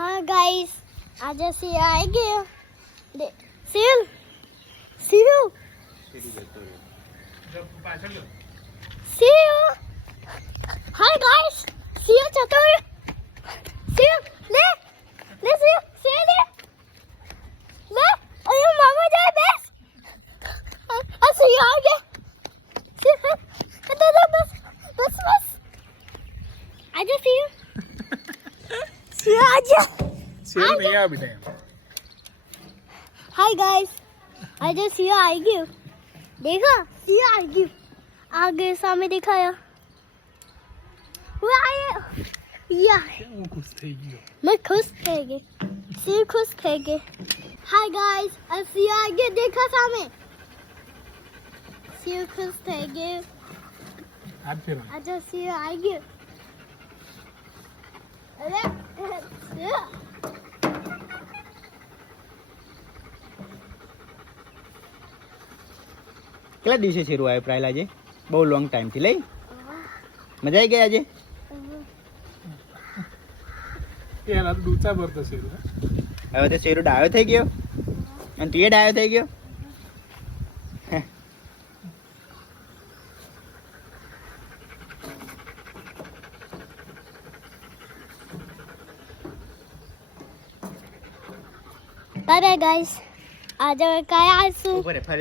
हाँ गाइस आज सी आएगी seal seal seal hi guys seal चतुर सील ले ले सील सील ले ले अरे मामा जाए बस सील आ गया सील बस बस बस आजा सील सील आजा सेल नहीं आ बेटा हाय गाइस आज सील आएगी देखा सील आएगी आगे सामने दिखाया वो आए या હું ખુશ થઈ ગયો मैं खुश थे सील खुश थे हाय गाइस आज सील आगे देखा सामने सील खुश थे આજ ફેર आज सील आएगी अरे सील કેટલા દિવસે શેરું આવ્યો પ્રાયલ આજે બહુ લોંગ ટાઈમથી લઈ મજા આવી ગઈ આજે એના તો ડૂચા ભરતો છે હવે તો શેરું ડાયો થઈ ગયો અને તું ડાયો થઈ ગયો बाय बाय गाइस आज काय आज ઉપર ફરી